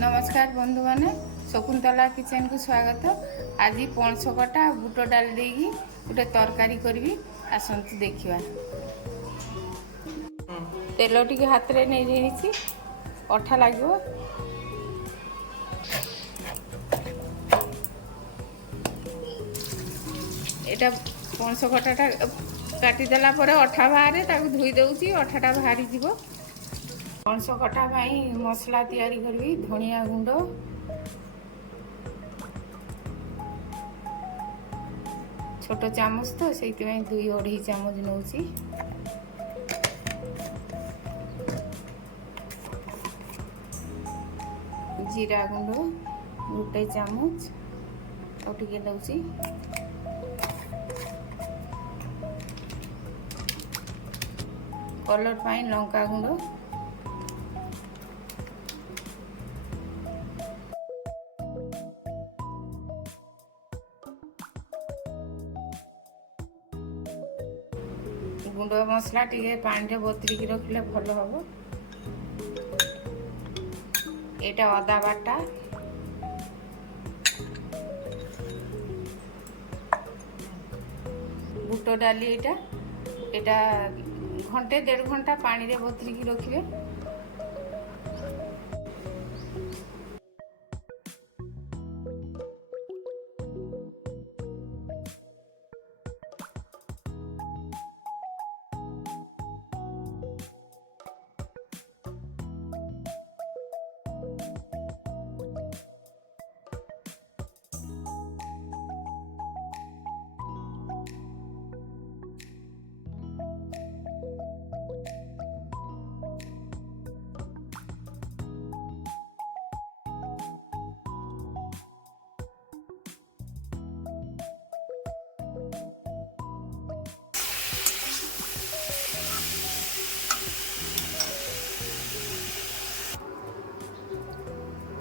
नमस्कार बंधु माने शकुंतला किचन को स्वागत। आज पणस कटा बुट डाल देगी गोटे तरकारी करी आसतु देखा। तेल टी हाथ में नहीं अठा लगे एटा पणस कटाटा काटिदेला अठा बाहर धोई दौची अठाटा बाहरी जीव। पणस कटा मसला तैयारी करी धनिया गुंड छोट चामच तो से 2-2.5 चामच नौची। जीरा गुंड 1 चामच और टिके दौची। कलर पाई लंका गुंड गुंड मसला टिके पानी बतरिकी रखिले भल हम। एटा अदा बाटा बुट डाली एटा घंटे 1.5 घंटा पानी रे बतरिकी रखिए।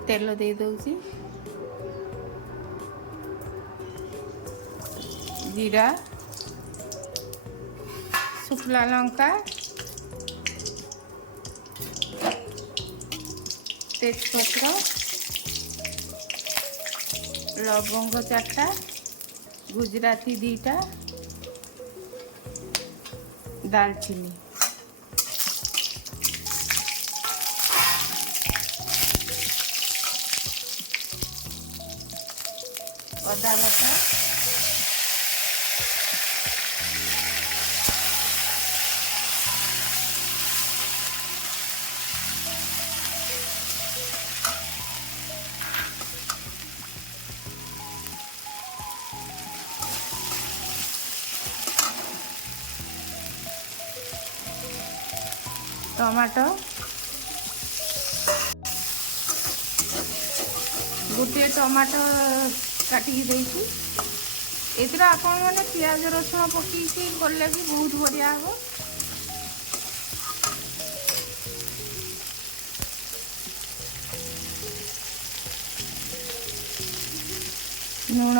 तेल दे दौची, जीरा शुखला लंका तेजपत्र लवंग 4टा गुजराती 2टा दालचीनी अदा बटा टमाटो गोटे टमाटो काटिकी देती एथर आपण मैंने प्याज रसुण पकई कले भी बहुत बढ़िया हम। लुण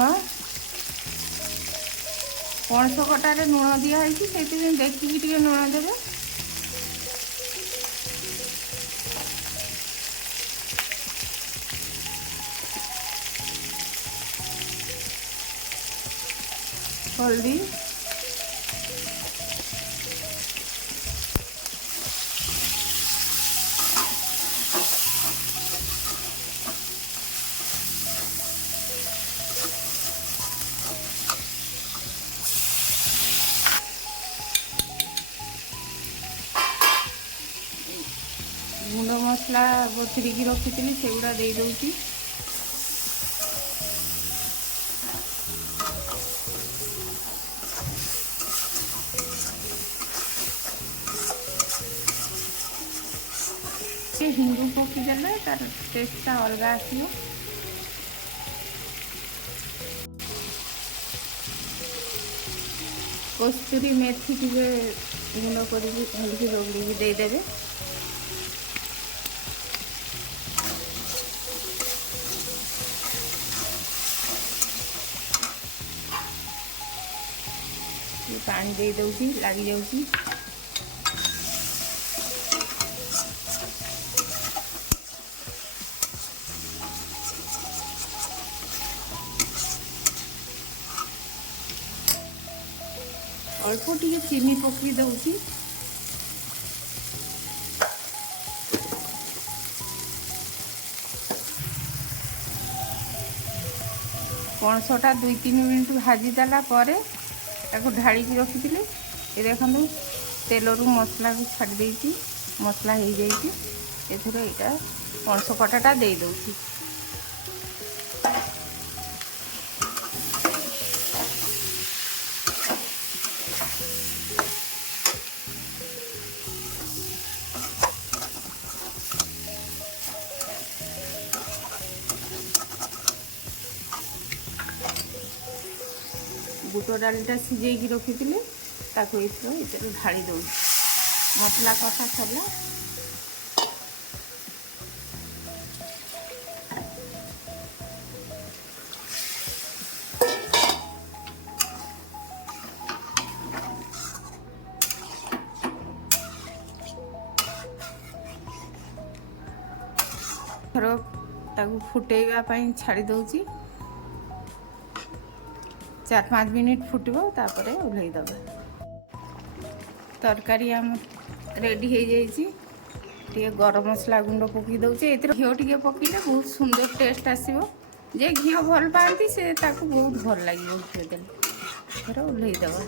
पणस कटारे लुण दिखाई से देखिए लुण देवे। हल्दी गुंड मसला बतरिकी रखी से गुड़ा दे दौची। हिंगू पकीदेले तार टेस्टा अलग आसो। कस्तूरी मेथी टी गुंड कर हल्दी रगड़ी देदेवे। पानी दे दौची लगी जाऊँगी। ଅଳ୍ପ ଟିକେ ଚିନି ପକେଇ ଦେଉଛି। ପଣସଟା 2-3 ମିନିଟ୍ ଭାଜି ଦେଲା ପରେ ତାକୁ ଢାଳିକି ରଖିଥିଲି। ଏ ଦେଖନ୍ତୁ ତେଲରୁ ମସଲାକୁ ଛାଡ଼ି ଦେଇଛି, ମସଲା ହେଇଯାଇଛି। ଏଥିରେ ଏଇଟା ପଣସ କଟାଟା ଦେଇ ଦେଉଛି। ବୁଟ ଡାଲିଟା ସିଝେଇକି ରଖିଥିଲି, ତାକୁ ଏଥିରେ ଢାଳି ଦେଉଛି। ମସଲା କଷା ସରିଲା। ଥର ତାକୁ ଫୁଟେଇବା ପାଇଁ ଛାଡ଼ି ଦେଉଛି। 4-5 ମିନିଟ୍ ଫୁଟିବ, ତାପରେ ଓହ୍ଲେଇ ଦେବା। ତରକାରୀ ଆମ ରେଡ଼ି ହେଇଯାଇଛି। ଟିକେ ଗରମ ମସଲା ଗୁଣ୍ଡ ପକାଇ ଦେଉଛି। ଏଥିରେ ଘିଅ ଟିକେ ପକାଇଲେ ବହୁତ ସୁନ୍ଦର ଟେଷ୍ଟ ଆସିବ। ଯେ ଘିଅ ଭଲ ପାଆନ୍ତି ସେ ତାକୁ ବହୁତ ଭଲ ଲାଗିବ ଘିଅ ଦେଲେ। ଏଥର ଓହ୍ଲେଇ ଦେବା।